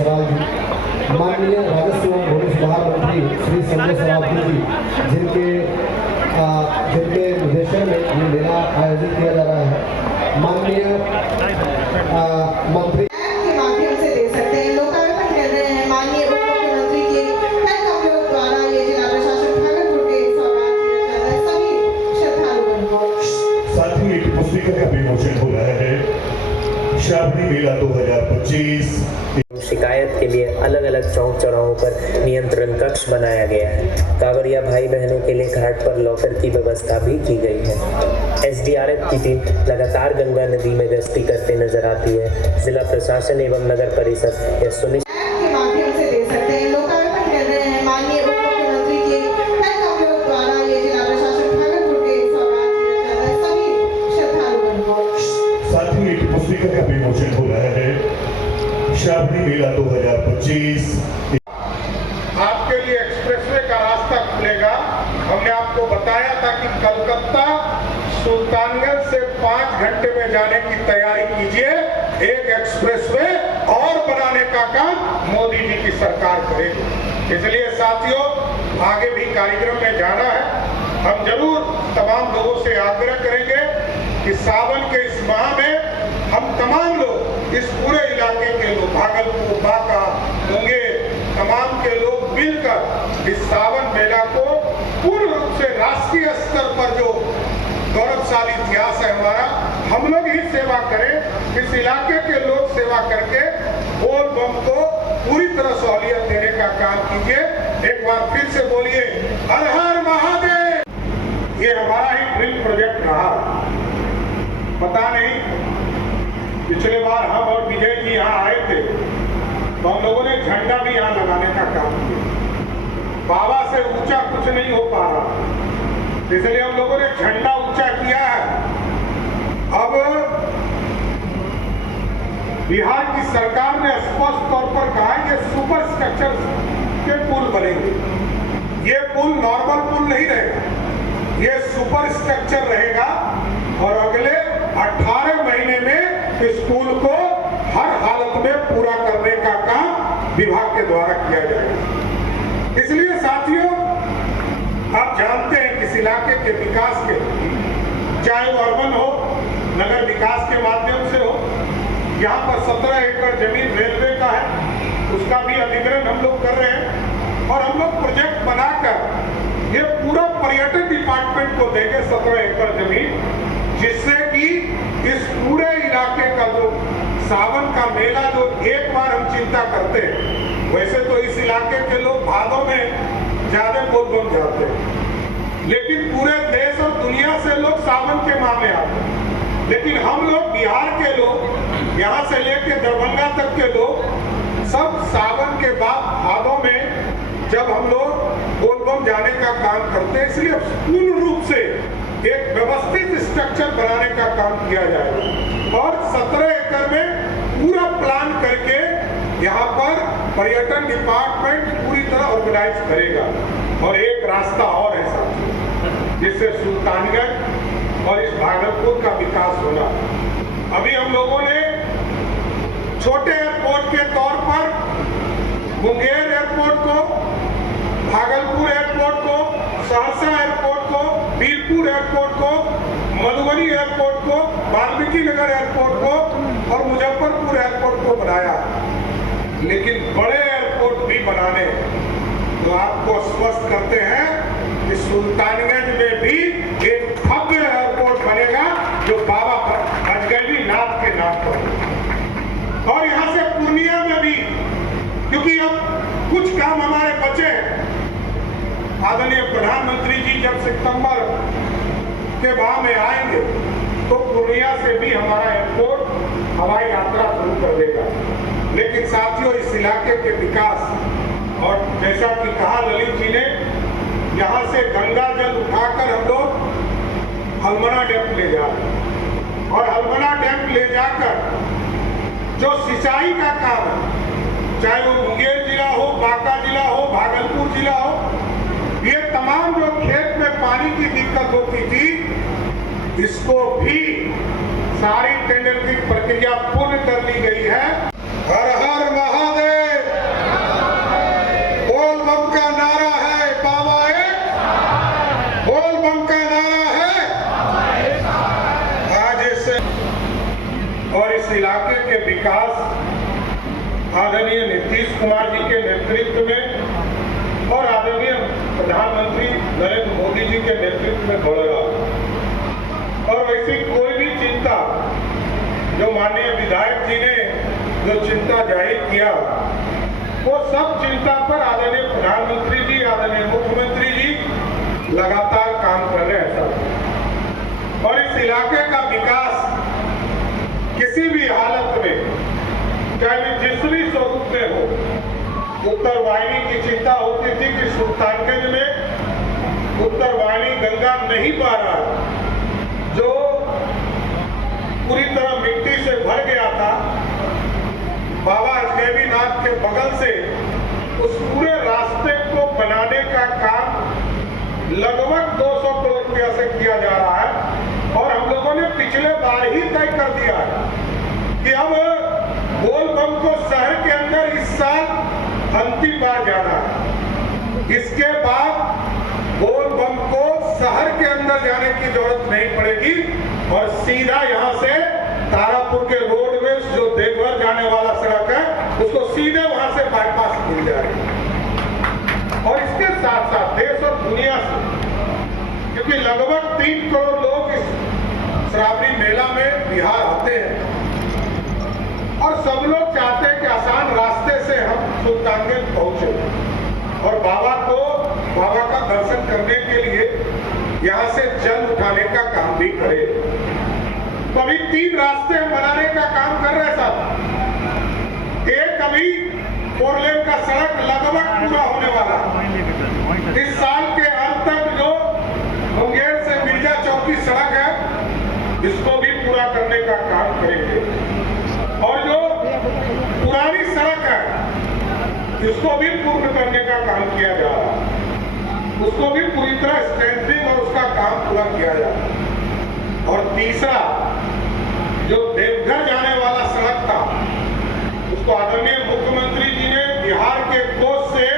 सवाल जी। माननीय राजस्व एवं भूमि सुधार मंत्री श्री संजय सरावगी जी जिनके निर्देशन में ये मेला आयोजित किया जा रहा है, माननीय मंत्री के माध्यम से दे सकते हैं। लोकार्पण कर रहे हैं माननीय उप मुख्यमंत्री के कर कमलों द्वारा ये जिला प्रशासन भागलपुर के सौगात किया जाता है सभी श्रद्धालुओं को। साथ ही एक पुस्तिका का विमोचन हो रहा है, श्रावणी मेला 2025। शिकायत के लिए अलग अलग चौक चौराहों पर नियंत्रण कक्ष बनाया गया है। कांवड़िया भाई बहनों के लिए घाट पर लॉकर की व्यवस्था भी की गई है। SDRF की टीम लगातार गंगा नदी में गश्ती करते नजर आती है। जिला प्रशासन एवं नगर परिषद यह सुनिश्चित के माध्यम से दे सकते हैं। लोकार्पण कर रहे हैं माननीय उप मुख्यमंत्री के कर कमलों द्वारा ये जिला प्रशासन भागलपुर के सौगात किया जाता है सभी श्रद्धालुओं को। साथ ही एक पुस्तिका का विमोचन हो रहा है, श्रावणी मेला 2025। आपके लिए एक्सप्रेसवे का रास्ता खुलेगा। हमने आपको बताया था कि कलकत्ता सुल्तानगंज से 5 घंटे में जाने की तैयारी कीजिए। एक एक्सप्रेसवे और बनाने का काम मोदी जी की सरकार करेगी। इसलिए साथियों, आगे भी कार्यक्रम में जाना है। हम जरूर तमाम लोगों से आग्रह करेंगे कि सावन के इस माह में हम तमाम लोग, इस पूरे इलाके के लोग, भागलपुर, बांका, मुंगेर, तमाम के लोग मिलकर इस सावन मेला को पूर्ण रूप से राष्ट्रीय स्तर पर जो गौरवशाली इतिहास है हमारा, हम लोग ही सेवा करें। इस इलाके के लोग सेवा करके बोल बम को पूरी तरह सहूलियत देने का काम कीजिए। एक बार फिर से बोलिए, हर हर महादेव। ये हमारा ही ड्रीम प्रोजेक्ट रहा। पता नहीं, पिछले बार हम और विजय जी यहाँ आए थे तो हम लोगों ने झंडा भी यहाँ लगाने का काम किया। बाबा से ऊंचा कुछ नहीं हो पा रहा, इसलिए हम लोगों ने झंडा ऊंचा किया है। अब बिहार की सरकार ने स्पष्ट तौर पर कहा है कि सुपर स्ट्रक्चर के पुल बनेंगे। ये पुल नॉर्मल पुल नहीं रहेगा, ये सुपर स्ट्रक्चर रहेगा और अगले 18 महीने में इस पुल को हर हालत में पूरा करने का काम विभाग के द्वारा किया जाएगा। इसलिए साथियों, आप जानते हैं कि इस इलाके के विकास के, चाहे वो अर्बन हो, नगर विकास के माध्यम से हो, यहाँ पर 17 एकड़ जमीन रेलवे का है, उसका भी अधिग्रहण हम लोग कर रहे हैं और हम लोग प्रोजेक्ट बनाकर ये पूरा पर्यटन डिपार्टमेंट को देंगे 17 एकड़ जमीन, जिससे कि इस पूरे इलाके का जो सावन का मेला जो एक बार हम चिंता करते हैं, वैसे तो इस इलाके के लोग भादों में ज्यादा बोल बम जाते हैं, लेकिन पूरे देश और दुनिया से लोग सावन के माह में आते हैं। लेकिन हम लोग बिहार के लोग, यहाँ से लेकर दरभंगा तक के लोग, सब सावन के बाद भादों में जब हम लोग बोल बम जाने का काम करते हैं, इसलिए पूर्ण रूप से एक व्यवस्थित स्ट्रक्चर बनाने का काम किया जाएगा और 17 एकड़ में पूरा प्लान करके यहाँ पर पर्यटन डिपार्टमेंट पूरी तरह ऑर्गेनाइज करेगा। और एक रास्ता और है साथियों, जिससे सुल्तानगंज और इस भागलपुर का विकास होना। अभी हम लोगों ने छोटे एयरपोर्ट के तौर पर मुंगेर एयरपोर्ट को, भागलपुर एयरपोर्ट को, सहरसा एयरपोर्ट को, बीरपुर एयरपोर्ट को, मधुबनी एयरपोर्ट को, वाल्मीकि नगर एयरपोर्ट को और मुजफ्फरपुर एयरपोर्ट को बनाया। लेकिन बड़े एयरपोर्ट भी बनाने, तो आपको स्पष्ट करते हैं कि सुल्तानगंज में भी एक भव्य एयरपोर्ट बनेगा जो बाबा बजगली नाथ के नाम पर। और यहाँ से पूर्णिया में भी, क्योंकि अब कुछ काम हमारे बचे हैं। आदरणीय प्रधानमंत्री जी जब सितंबर के माह में आएंगे तो पूर्णिया से भी हमारा एयरपोर्ट हवाई यात्रा शुरू कर देगा। लेकिन साथियों, इस इलाके के विकास और जैसा कि कहा ललित जी ने, यहाँ से गंगा जल उठाकर हम लोग हलमना डैम ले जाते और हलमना डैम ले जाकर जो सिंचाई का काम है, चाहे वो मुंगेर जिला हो, बांका जिला हो, भागलपुर जिला हो, ये तमाम जो खेत में पानी की दिक्कत होती थी, इसको भी सारी टेंडर की प्रक्रिया पूर्ण कर ली गई है। हर हर महादेव। इस इलाके के विकास आदरणीय नीतीश कुमार जी के नेतृत्व में और आदरणीय प्रधानमंत्री नरेंद्र मोदी जी के नेतृत्व में बढ़ रहा। और वैसी कोई भी चिंता जो माननीय विधायक जी ने जो चिंता जाहिर किया, वो सब चिंता पर आदरणीय प्रधानमंत्री जी, आदरणीय मुख्यमंत्री जी लगातार काम कर रहे हैं सर। और इस इलाके का विकास किसी भी हालत में, चाहे जिस भी स्वरूप में हो, उत्तर वाहिनी की चिंता होती थी कि सुल्तानगंज में उत्तर वाहिनी गंगा नहीं बह रहा, जो पूरी तरह मिट्टी से भर गया था। बाबा अजगैबीनाथ के बगल से उस पूरे रास्ते को बनाने का काम लगभग 200 करोड़ रुपया से किया जा रहा है। और हम लोगों ने पिछले बार ही तय कर दिया है कि अब बोलबम को शहर के अंदर इस साल अंतिम बार जाना है। इसके बाद बोलबम को शहर के अंदर जाने की जरूरत नहीं पड़ेगी और सीधा यहाँ से तारापुर के रोडवेज जो देवघर जाने वाला सड़क है, उसको सीधे वहां से बाईपास मिल जाएगी। और इसके साथ साथ देश और दुनिया से, क्योंकि लगभग 3 करोड़ लोग इस श्रावणी मेला में बिहार आते हैं और सब लोग चाहते हैं कि आसान रास्ते से हम सुल्तानगंज पहुंचे और बाबा का दर्शन करने के लिए यहाँ से जल उठाने का काम भी करें। तो अभी 3 रास्ते हम बनाने का काम कर रहे हैं साहब। एक अभी 4 लेन का सड़क लगभग पूरा होने वाला है। इस साल के अंत तक जो मुंगेर से मिर्जा चौक की सड़क है, इसको भी पूरा करने का काम करेंगे। और जो पुरानी सड़क है, इसको भी पूर्ण करने का काम किया जा रहा है। उसको भी पूरी तरह स्ट्रेंथनिंग और उसका काम पूरा किया जा रहा है। और तीसरा, जो देवघर जाने वाला सड़क था, उसको आदरणीय मुख्यमंत्री जी ने बिहार के कोस से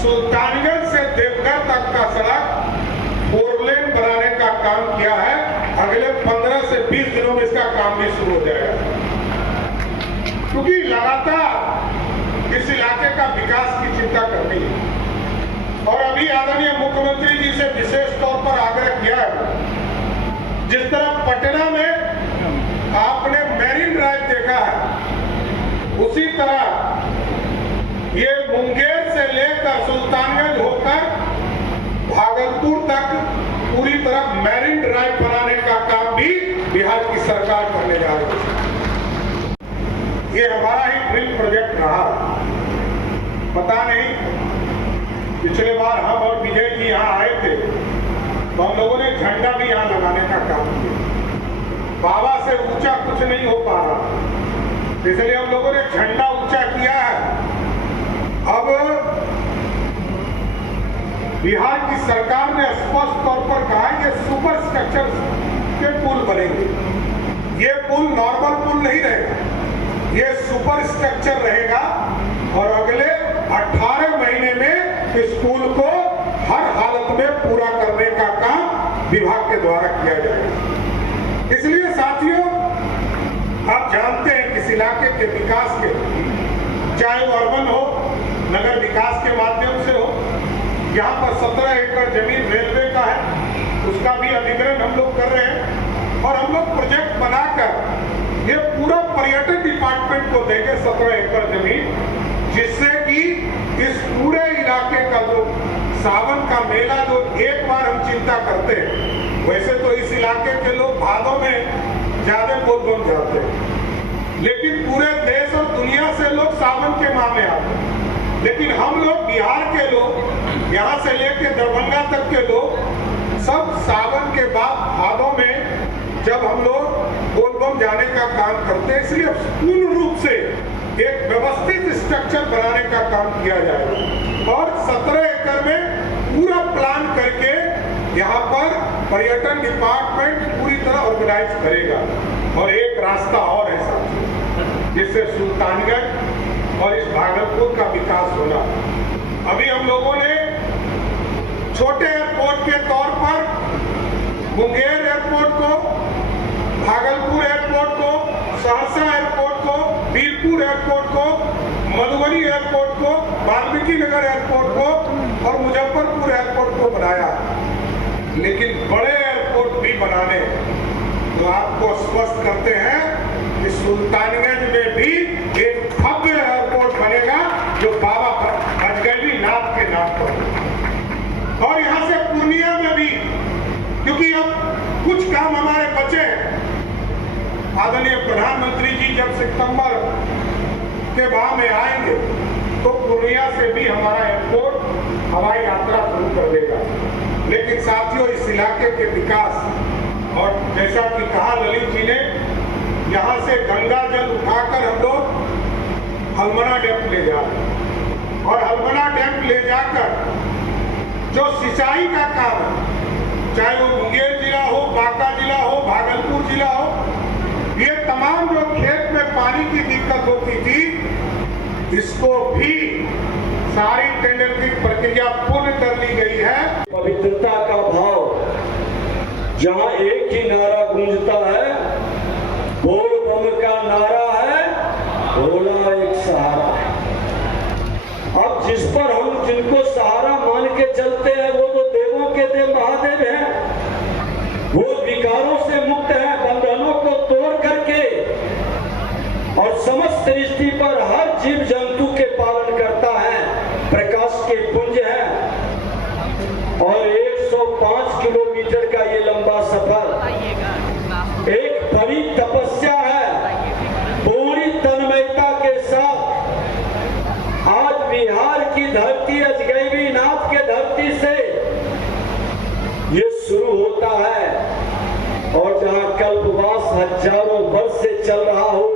सुल्तानगंज से देवघर तक का सड़क 4 लेन बनाने का काम किया है। अगले 15 से 20 दिनों में इसका काम भी शुरू हो जाएगा, क्योंकि लगातार इस इलाके का विकास की चिंता करनी है। और अभी आदरणीय मुख्यमंत्री जी से विशेष तौर पर आग्रह किया है, जिस तरह पटना में आपने मैरीन ड्राइव देखा है, उसी तरह ये मुंगेर से लेकर सुल्तानगंज होकर भागलपुर तक पूरी तरह मैरीन ड्राइव बनाने का काम भी बिहार की सरकार करने जा रही है। ये हमारा ही ड्रीम प्रोजेक्ट रहा। पता नहीं, पिछले बार हम और विजय जी यहाँ आए थे तो हम लोगों ने झंडा भी यहाँ लगाने का काम किया। बाबा से ऊंचा कुछ नहीं हो पा रहा, इसलिए हम लोगों ने झंडा ऊंचा किया है। अब बिहार की सरकार ने स्पष्ट तौर पर कहा है कि सुपर स्ट्रक्चर के पुल बनेंगे। ये पुल नॉर्मल पुल नहीं रहेगा, ये सुपर स्ट्रक्चर रहेगा और अगले 18 महीने में इस पुल को हर हालत में पूरा करने का काम विभाग के द्वारा किया जाएगा। इसलिए साथियों, आप जानते हैं कि इस इलाके के विकास के, चाहे वो अर्बन हो, नगर विकास के माध्यम से हो, यहाँ पर 17 एकड़ जमीन रेलवे का है, उसका भी अधिग्रहण हम लोग कर रहे हैं और हम लोग प्रोजेक्ट बनाकर ये पूरा पर्यटन डिपार्टमेंट को देंगे 17 एकड़ जमीन, जिससे कि इस पूरे इलाके का जो सावन का मेला जो एक बार हम चिंता करते हैं, वैसे तो इस इलाके के लोग भादों में ज्यादा बोलबम जाते हैं, लेकिन पूरे देश और दुनिया से लोग सावन के माह में आते हैं। लेकिन हम लोग बिहार के लोग, यहाँ से लेकर दरभंगा तक के लोग, सब सावन के बाद भादों में जब हम लोग बोलबम जाने का काम करते हैं। इसलिए पूर्ण रूप से एक व्यवस्थित स्ट्रक्चर बनाने का काम किया जाएगा और 17 एकड़ में पूरा प्लान करके यहाँ पर पर्यटन डिपार्टमेंट पूरी तरह ऑर्गेनाइज करेगा। और एक रास्ता और है साथियों, जिससे सुल्तानगंज और इस भागलपुर का विकास होना। अभी हम लोगों ने छोटे एयरपोर्ट के तौर पर मुंगेर एयरपोर्ट को, भागलपुर एयरपोर्ट को, सहरसा एयरपोर्ट को, वीरपुर एयरपोर्ट को, मधुबनी एयरपोर्ट को, वाल्मीकि नगर एयरपोर्ट को और मुजफ्फरपुर एयरपोर्ट को बनाया। लेकिन बड़े एयरपोर्ट भी बनाने तो आपको स्पष्ट करते हैं कि सुल्तानगंज में भी एक भव्य एयरपोर्ट बनेगा जो बाबा गजगैबी नाथ के नाम पर। और यहाँ से पूर्णिया में भी, क्योंकि अब कुछ काम हमारे बचे हैं। आदरणीय प्रधानमंत्री जी जब सितंबर के माह में आएंगे तो पूर्णिया से भी हमारा एयरपोर्ट हवाई यात्रा शुरू कर देगा। लेकिन साथियों, इस इलाके के विकास और जैसा कि कहा ललित जी ने, यहाँ से गंगा जल उठाकर हम लोग हलमना डैम ले जा रहे हैं और हलमना डैम ले जाकर जो सिंचाई का काम है, चाहे वो मुंगेर जिला हो, बांका जिला हो, भागलपुर जिला हो, ये तमाम जो खेत में पानी की दिक्कत होती थी, इसको भी सारी टेंडर की प्रक्रिया पूर्ण कर ली गई है। पवित्रता का भाव, जहां एक ही नारा गूंजता है, बोल बम का नारा है, भोला एक सहारा है। अब जिस पर हम जिनको सहारा मान के चलते हैं वो तो देवों के देव महादेव हैं। वो विकारों से मुक्त है, बंधनों को तोड़ करके और समस्त सृष्टि पर हर जीव जंतु के पालन करता है। प्रकाश के पुंज है और 105 किलोमीटर का ये लंबा सफर एक बड़ी तपस्या है। पूरी तन्मयता के साथ आज बिहार की धरती अजगैबी नाथ के धरती से ये शुरू होता है और जहां कल्पवास हजारों वर्ष से चल रहा हो,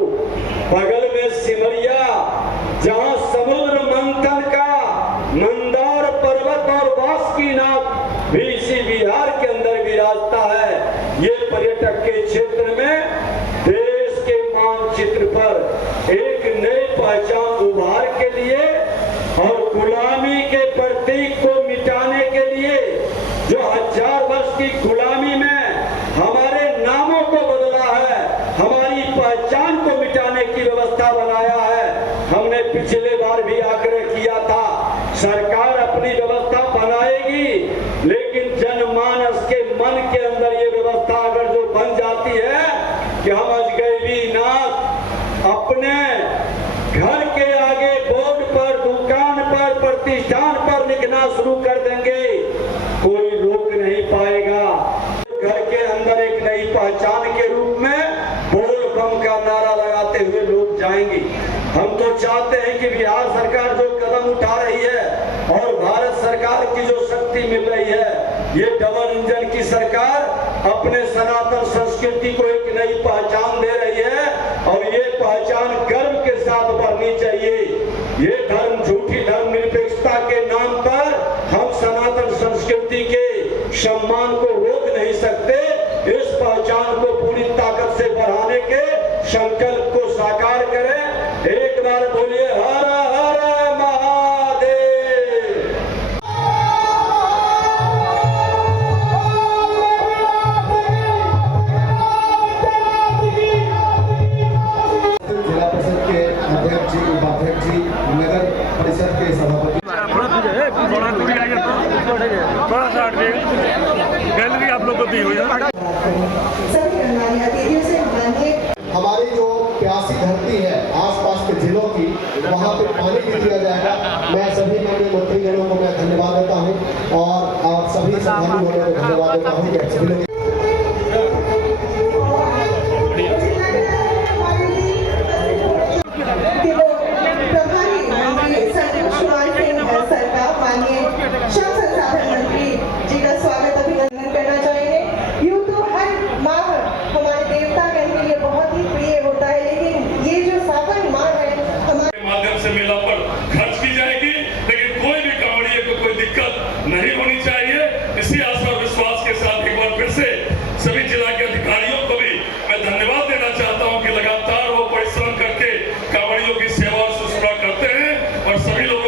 बगल में सिमरिया, जहां समुद्र मंथन का मंदार पर्वत और बासुकीनाथ भी इसी बिहार के अंदर विराजता है। ये पर्यटक के क्षेत्र में देश के मानचित्र पर एक नई पहचान उभार के लिए और गुलामी के प्रतीक को मिटाने के लिए, जो 1000 वर्ष की गुलामी में हमारे नामों को बदला है, हमारी पहचान को मिटाने की व्यवस्था बनाया है। हमने पिछले बार भी आग्रह किया था, सरकार अपनी व्यवस्था बनाएगी, लेकिन जनमानस के मन के अंदर ये व्यवस्था अगर जो बन जाती है कि हम अजगैबी नाथ अपने घर के आगे बोर्ड पर, दुकान पर, प्रतिष्ठान पर लिखना शुरू कर देंगे, कोई रोक नहीं पाएगा। घर के अंदर एक नई पहचान के रूप में बोल बम का नारा लगाते हुए लोग जाएंगे। हम तो चाहते हैं कि बिहार सरकार जो कदम उठा रही है और भारत सरकार की जो शक्ति मिल रही है, ये डबल इंजन की सरकार अपने सनातन संस्कृति को एक नई पहचान दे रही है और ये पहचान गर्व के साथ बढ़नी चाहिए। ये धर्म, झूठी धर्म निरपेक्षता के नाम पर हम सनातन संस्कृति के सम्मान को रोक नहीं सकते। इस पहचान को पूरी ताकत से बढ़ाने के संकल्प को साकार करें। एक बार बोलिए हर हर महादेव। जिला परिषद के अध्यक्ष जी, उपाध्यक्ष जी, नगर परिषद के सभापति, गैलरी आप लोग को दी हुई है। हमारी जो प्यासी धरती है आसपास के जिलों की, वहाँ पे पानी भी दिया जाएगा। मैं सभी माननीय मंत्रीगणों को मैं धन्यवाद देता हूँ और सभी श्रद्धालुओं को धन्यवाद देता हूँ कि सभी लोग मेला पर खर्च की जाएगी, लेकिन कोई भी कांवड़िए को कोई दिक्कत नहीं होनी चाहिए। इसी आशा और विश्वास के साथ एक बार फिर से सभी जिला के अधिकारियों को भी मैं धन्यवाद देना चाहता हूं कि लगातार वो परिश्रम करके कांवड़ियों की सेवा और शुश्रूषा करते हैं और सभी लोग